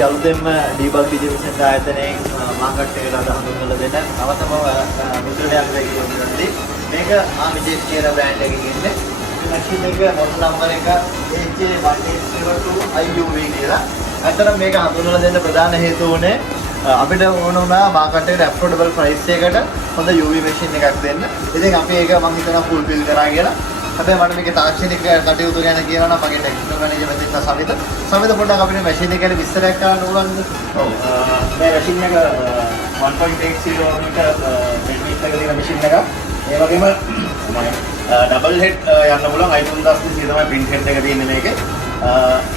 අපි අලුතෙන්ම ඩීබග් ඩිජිටල් ආයතනයේ මාකට් එකට අද හඳුන්වලා දෙන්න තවතම මුද්‍රණයක් දෙකකින් මේක ආමිජෙට් කියන බ්‍රෑන්ඩ් එකකින් ඉන්නේ මේ මැෂින් එක මොඩල් නම්බර එක HA1802IUV කියලා. අතන මේක හඳුන්වලා දෙන්න ප්‍රධාන හේතුව උනේ අපිට ඕන වුණා මාකට් එකට ඇෆෝඩබල් ප්‍රයිස් එකකට හොඳ UV මැෂින් එකක් දෙන්න. ඉතින් අපි ඒක මම හිතනවා ෆුල්ෆිල් කරා කියලා. හැබැයි මට මේකේ තාක්ෂණික කටයුතු ගැන කියනවා නම් මගේ ටෙක්නිකල් මැනේජර් මෙතන සමිත පොඩ්ඩක් අපිට මැෂින් එක ගැන විස්තරයක් කරන්න ඕනද? ඔව්. මේ මැෂින් එක 1.80 මීටර් බෙඩ් එක තියෙන මැෂින් එකක්. ඒ වගේම ඩබල් හෙඩ් යන්න පුළුවන් i3200 තමයි print head එක තියෙන්නේ මේකේ.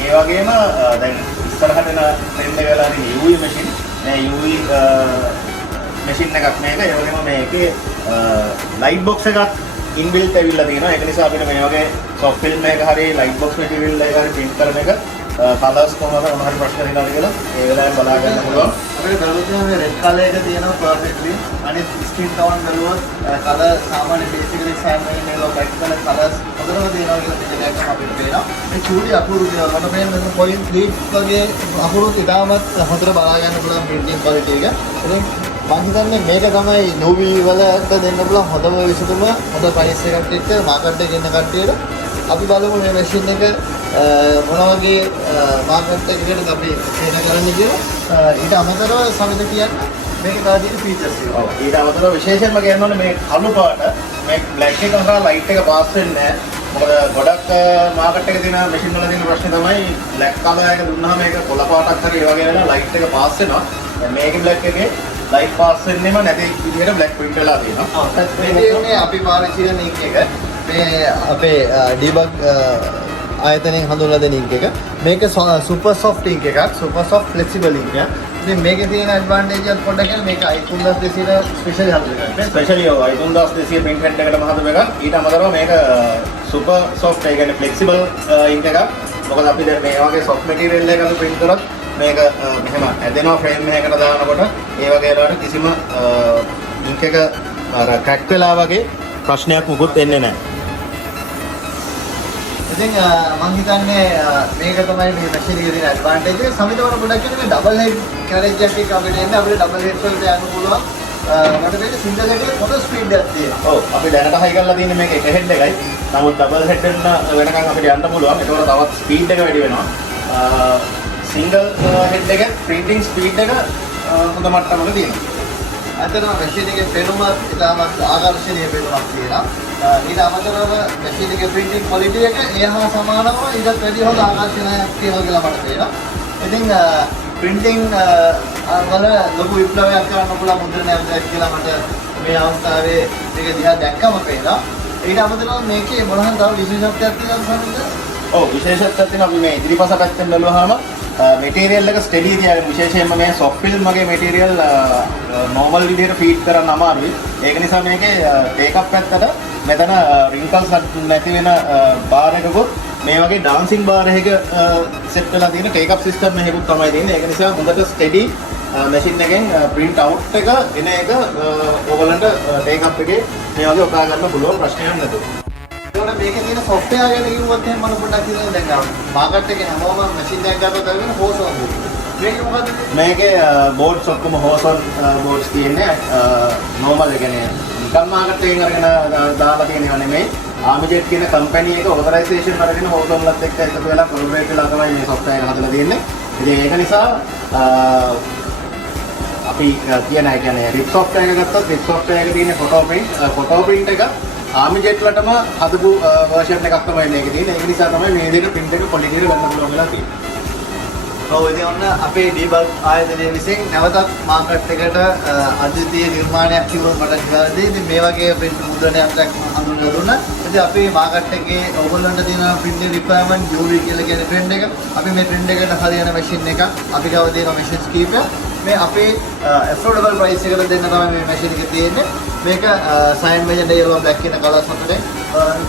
ඒ වගේම දැන් ඉස්සරහට යන ට්‍රෙන්ඩ් එක වෙලා තියෙන UV මැෂින්. මේ UV මැෂින් එකක් මේක. ඒ වගේම මේකේ ලයිට් බොක්ස් එකක් ඉන්බිල්ට් ඇවිල්ලා තියෙනවා. ඒක නිසා අපිට මේ වගේ soft film එක හරිය light box material එක හරිය print කරන එක colors කොහොමද මොන හරි ප්‍රශ්න තියෙනවද කියලා ඒ වෙලාවෙන් බලා ගන්න පුළුවන්. අපිට බලුවොත් මේ red color එක තියෙනවා perfectly. අනිත් skin tone බලුවොත් color සාමාන්‍ය basically same වෙන්නේ නේද black color colors හොඳටම තියෙනවා කියලා දෙයක් අපිට පේනවා. මේ චූඩි අකුරු තියෙනවා. මට පේන්නේ point 3 වගේ අකුරු ඉතාමත් හොඳට බලා ගන්න පුළුවන් printing quality එක. ඉතින් මම හිතන්නේ මේක තමයි UV වලට දෙන්න පුළුවන් හොඳම විසඳුම. හොඳ ප්‍රයිස් එකක් එක්ක මාකට් එකේ ඉන්න කට්ටියට අපි බලමු මේ මැෂින් එක මොන වගේ මාකට් එකකට අපි සේන කරන්න කියලා. ඊට අමතරව සමිත කියන්නේ මේකේ තව තියෙන ෆීචර්ස් ටික. ඔව්. ඊට අමතරව විශේෂයෙන්ම කියන්න ඕනේ මේ කළු පාට මේ බ්ලැක් එක හරහා ලයිට් එක පාස් වෙන්නේ නැහැ. මොකද ගොඩක් මාකට් එකේ තියෙන මැෂින් වල තියෙන ප්‍රශ්නේ තමයි බ්ලැක් කලර් එක දුන්නාම මේක කොළ පාටක් හරි ඒ වගේ වෙලා ලයිට් එක පාස් වෙනවා. දැන් මේකේ බ්ලැක් එකේ ලයිට් පාස් වෙන්නේම නැති විදිහට බ්ලැක් print වෙලා තියෙනවා. මේ අපි පාවිච්චි කරන ඉන්ක් එක මේ අපේ ඩීබග් ආයතනයෙන් හඳුන්වලා දෙන ඉන්ක් එක. මේක super soft ඉන්ක් එකක්. super soft flexible ඉන්ක් එකක්. ඉතින් මේකේ තියෙන ඇඩ්වාන්ටේජ් එක පොඩ්ඩක් කියන්න මේක i3200 ස්පෙෂලි හදලා එකක්. ස්පෙෂලි i3200 print head එකටම හදපු එකක්. ඊට අමතරව මේක super soft ඒ කියන්නේ flexible ඉන්ක් එකක්. මොකද අපි දැන් මේ වගේ soft material එකක print කරොත් මේක මෙහෙම ඇදෙනවා ෆ්‍රේම් එකකට දානකොට ඒ වගේ වෙලාවට කිසිම ඉන්ක් එක අර ක්‍රැක් වෙලා වගේ ප්‍රශ්නයක් මුකුත් එන්නේ නැහැ. ඉතින් මම හිතන්නේ මේක තමයි මේ මැෂින් එකේ තියෙන ඇඩ්වාන්ටේජ් එක. සමිතවර පොඩ්ඩක් කියන්නේ මේ ඩබල් හෙඩ් කැරේජ් එකක් අපිට එන්නේ අපිට ඩබල් හෙඩ් වලට යන්න පුළුවන්. මට මේක සිංගල් එකේ පොඩ ස්පීඩ් එකක් තියෙනවා. ඔව් අපි දැනට හයි කරලා තියෙන්නේ මේක එක හෙඩ් එකයි. නමුත් ඩබල් හෙඩ් එක වෙනකන් අපිට යන්න පුළුවන්. ඒකවල තවත් ස්පීඩ් එක වැඩි වෙනවා. සිංගල් හෙඩ් එක printing speed එක හොඳ මට්ටමක තියෙනවා. අතන මැෂින් එකේ පෙනුම ඉතාමත් ආකර්ෂණීය පෙනුමක් තියෙනවා. ඊට අමතරව මැෂින් එකේ printing quality එක එහා සමානව ඊටත් වැඩි හොඳ ආකර්ෂණයක් තියෙනවා කියලා මට තේරෙනවා. ඉතින් printing වල ලොකු විප්ලවයක් කරන්න පුළුවන් මුද්‍රණයක් කියලා මට මේ අවස්ථාවේ මේක දිහා දැක්කම පේනවා. ඊට අමතරව මේකේ මොනවාන් තව විශේෂත්වයක් තියෙනවද සමිත? ඔව් විශේෂත්වයක් තියෙනවා. අපි මේ ඉදිරිපස පැත්තෙන් බලුවාම මැටීරියල් එක ස්ටෙඩි තියාගෙන විශේෂයෙන්ම මේ soft film වගේ මැටීරියල් normal විදිහට ෆීඩ් කරන්න අමාරුයි. ඒක නිසා මේකේ ටේක් අප් පැත්තට මෙතන wrinkles නැති වෙන බාර් එකකුත් මේ වගේ ඩාන්සින් බාර් එකක සෙට් වෙලා තියෙන ටේක් අප් සිස්ටම් එකකුත් තමයි තියෙන්නේ. ඒක නිසා හොඳට ස්ටෙඩි මැෂින් එකෙන් print out එක එන එක ඔයගලන්ට ටේක් අප් එකේ මේ වගේ ඔකා ගන්න පුළුවන් ප්‍රශ්නයක් නැතුව. ඒකට මේකේ තියෙන software ගැන කිව්වොත් එහෙනම් මම පොඩ්ඩක් කියන්න දැන් මාකට් එකේ හැමෝම මැෂින් එකක් ගත්තොත් අරගෙන හෝසොන් මේක මොකද්ද මේකේ බෝඩ්ස් ඔක්කොම හෝසොන් බෝඩ්ස් තියෙන්නේ normal ඒ කියන්නේ නිකම් මාකට් එකෙන් අරගෙන දාලා තියෙනව නෙමෙයි ආමිජෙට් කියන කම්පැනි එක ඔතොරයිසේෂන් අරගෙන හෝසොන්ලත් එක්ක එකතු වෙලා කොලැබරේට් වෙලා තමයි මේ software එක හදලා තියෙන්නේ. ඉතින් ඒක නිසා අපි කියන ඒ කියන්නේ RIP software එක ගත්තොත් RIP software එකේ තියෙන photo print එක ආමිජෙට් වලටම හදපු version එකක් තමයි මේකේ තියෙන්නේ. ඒක නිසා තමයි මේ විදිහට print එක quality එක ගන්න පුළුවන් වෙලා තියෙන්නේ. ඔව් ඉතින් ඔන්න අපේ ඩීබග් ආයතනයේ විසින් නැවතත් මාකට් එකට අද්විතීය නිර්මාණයක් කිව්වොත් මට හිතෙනවා. ඉතින් මේ වගේ print මුද්‍රණයක් හඳුන්වලා දුන්නා. ඉතින් අපි මාකට් එකේ ඕගොල්ලන්ට තියෙන printing requirement UV කියලා කියන trend එක අපි මේ trend එකට හරියන machine එකක් අපි ගාව තියෙන machines කීපයක් මේ අපේ affordable price එකට දෙන්න තමයි මේ machine එක තියෙන්නේ. මේක cyan magenta yellow black කියන කලර්ස් හතරෙන්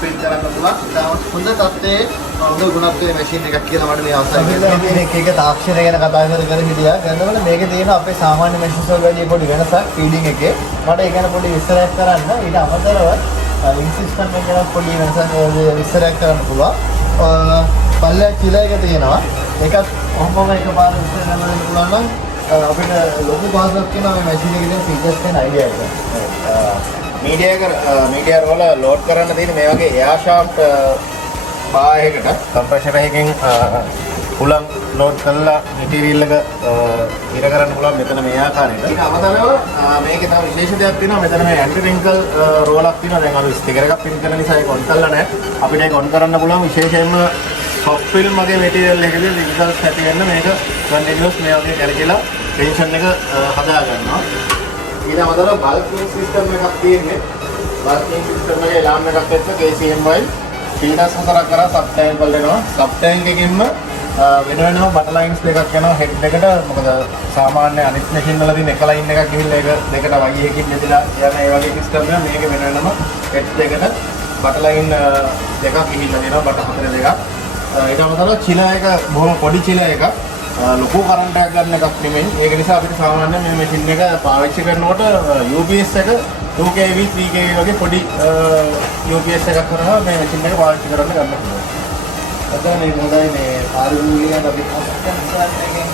print කරන්න පුළුවන්. හොඳ තත්ත්වයේ හොඳ ගුණාත්මක machine එකක් කියලා මට මේ අවස්ථාවේ තියෙන එක තාක්ෂණය ගැන කතා කර හිටියා. ගන්නවල මේකේ තියෙන අපේ සාමාන්‍ය machines වල වැඩි පොඩි වෙනසක් feeding එකේ. මට ඒ ගැන පොඩි විස්තරයක් කරන්න. ඊට අමතරව link system එක ගැන පොඩි වෙනසක් විස්තරයක් කරන්න පුළුවන්. පල්ලෙයක් කියලා එක තියෙනවා. ඒකත් කොහොමම එකපාරට ඉස්සරහට යන්න පුළුවන් නම් අපිට ලොකු පහසුවක් තියෙනවා මේ මැෂින් එකේ තියෙන ෆීචර්ස් ගැන අයිඩියා එක. මීඩියා රෝල ලෝඩ් කරන්න තියෙන මේ වගේ එයාර් ෂාෆ්ට් පායකට කම්ප්‍රෙෂර් එකකින් හුලං ලෝඩ් කරලා මැටීරියල් එක ඉර කරන්න පුළුවන් මෙතන මේ ආකාරයට. ඊට අමතරව මේකේ තව විශේෂ දෙයක් තියෙනවා. මෙතන මේ ඇන්ටි රින්කල් රෝලක් තියෙනවා. දැන් අපි ස්ටිකර් එකක් පින් කරන නිසා ඒක ඔන් කරලා නැහැ. අපිට ඒක ඔන් කරන්න පුළුවන් විශේෂයෙන්ම soft film වගේ මැටීරියල් එකකදී රින්කල්ස් ඇති වෙන්න මේක කන්ටිනියස් මේ වගේ කරකිලා ටෙන්ෂන් එක හදා ගන්නවා. ඊට අමතරව බල්කින් සිස්ටම් එකක් තියෙන්නේ. බල්කින් සිස්ටම් එකේ ලාම් එකක් එක්ක KCMY ෆීනස් 4ක් කරා සබ් ටැන්ක් වල දෙනවා. සබ් ටැන්ක් එකකින්ම වෙනම බටර් ලයින්ස් දෙකක් යනවා හෙඩ් එකට. මොකද සාමාන්‍ය අනිත් මැෂින් වල තියෙන එක ලයින් එකක් ගිහිල්ලා ඒක දෙකට වගේ එකකින් බෙදලා යන ඒ වගේ සිස්ටම් එකක් මේක වෙනම හෙඩ් දෙකට බටර් ලයින් දෙකක් ගිහිල්ලා දෙනවා බටර් 4 දෙකක්. ඊට අමතරව චිලර් එක බොහොම පොඩි චිලර් එකක්. ලොකු කරන්ට් එකක් ගන්න එකක් නෙමෙයි. ඒක නිසා අපිට සාමාන්‍යයෙන් මේ මැෂින් එක පාවිච්චි කරනකොට UPS එක 2kV 3kV වගේ පොඩි UPS එකක් කරනවා මේ මැෂින් එක පාවිච්චි කරන්න ගන්න පුළුවන්. අද මේ මොකදයි මේ ආරුලියන් අපි කන්ස්ටන්ට් එකෙන්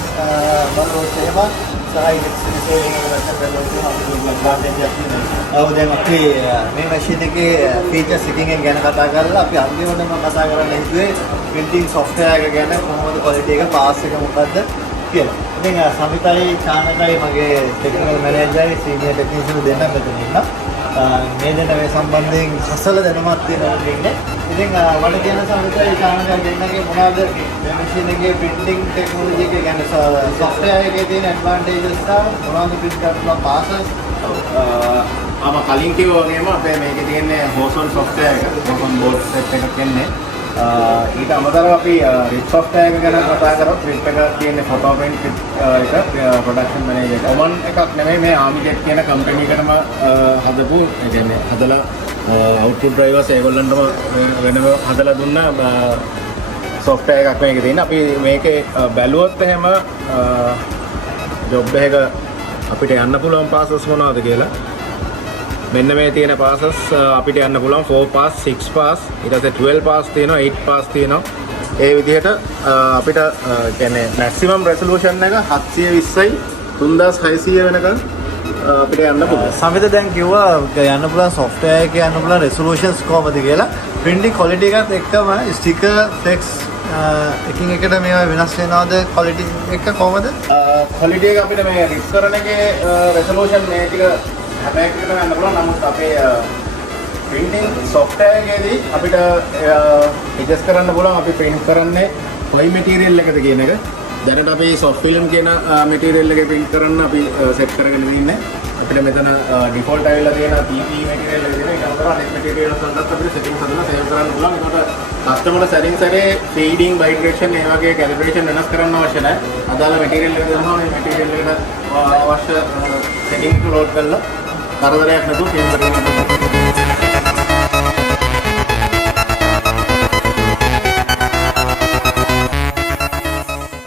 බලවත් ඒවා සහයි එක්ස්පීරියන්ස් එකකට බලවත් අපිට ඇඩ්වාන්ටේජ් එකක් තියෙනවා. දැන් අපි මේ මැෂින් එකේ ෆීචර්ස් එකකින් ගැන කතා කරලා අපි අන්තිමටම කතා කරන්න හිතුවේ printing software එක ගැන කොහොමද quality එක pass එක මොකද්ද කියලා. ඉතින් සමිතයි චානකයි මගේ ටෙක්නිකල් මැනේජර්යි සීනියර් ටෙක්නීෂියන් දෙන්නා මෙතන ඉන්නවා. මේ දෙන්න මේ සම්බන්ධයෙන් සසල දැනුමක් තියෙනවා ඉන්නේ. ඉතින් මට කියන සමිතයි චානකයි දෙන්නගේ මොනවද මේ මැෂින් එකේ printing technology එක ගැන software එකේ තියෙන advantages සහ මොනවද print කරලා pass ආම කලින් කිව්වා වගේම අපේ මේකේ තියෙන්නේ Hozon software එක. Hozon board set එකක් එන්නේ. ඊට අමතරව අපි RIP software එක ගැන කතා කරොත් RIP එක තියෙන්නේ photo print එක production manager එක. common එකක් නෙමෙයි මේ Armijet කියන company එකටම හදපු ඒ කියන්නේ හදලා output drivers ඒගොල්ලන්ටම වෙනම හදලා දුන්න software එකක් මේකේ තියෙන. අපි මේකේ බැලුවොත් එහෙම job එක අපිට යන්න පුළුවන් passes මොනවද කියලා. මෙන්න මේ තියෙන passes අපිට යන්න පුළුවන් 4 pass 6 pass ඊට පස්සේ 12 pass තියෙනවා 8 pass තියෙනවා. ඒ විදිහට අපිට කියන්නේ maximum resolution එක 720යි 3600 වෙනකන් අපිට යන්න පුළුවන්. සමිත දැන් කිව්වා යන්න පුළුවන් software එකේ යන්න පුළුවන් resolutions කොහොමද කියලා. printing quality එකත් එක්කම sticker flex එකින් එකට මේවා වෙනස් වෙනවද quality එක කොහොමද? quality එක අපිට මේ RIP කරන එකේ resolution මේ ටික හැබැයි එකට ගන්න පුළුවන්. නමුත් අපේ printing software එකේදී අපිට adjust කරන්න පුළුවන් අපි print කරන්නේ කොයි material එකද කියන එක. දැනට අපි soft film කියන material එකේ print කරන්න අපි set කරගෙන ඉන්නේ. අපිට මෙතන default ඇවිල්ලා තියෙන PP material එක තියෙනවා. ඒක අතර අනෙක් material වලට අපිට settings හදලා save කරන්න පුළුවන්. ඒකට customer setting එකේ fading, vibration ඒ වගේ calibration වෙනස් කරන්න අවශ්‍ය නැහැ. අදාළ material එක දෙනවා. මේ material එකට අවශ්‍ය setting එක load කරලා කරදරයක් නැතුව film කරන්න පුළුවන්.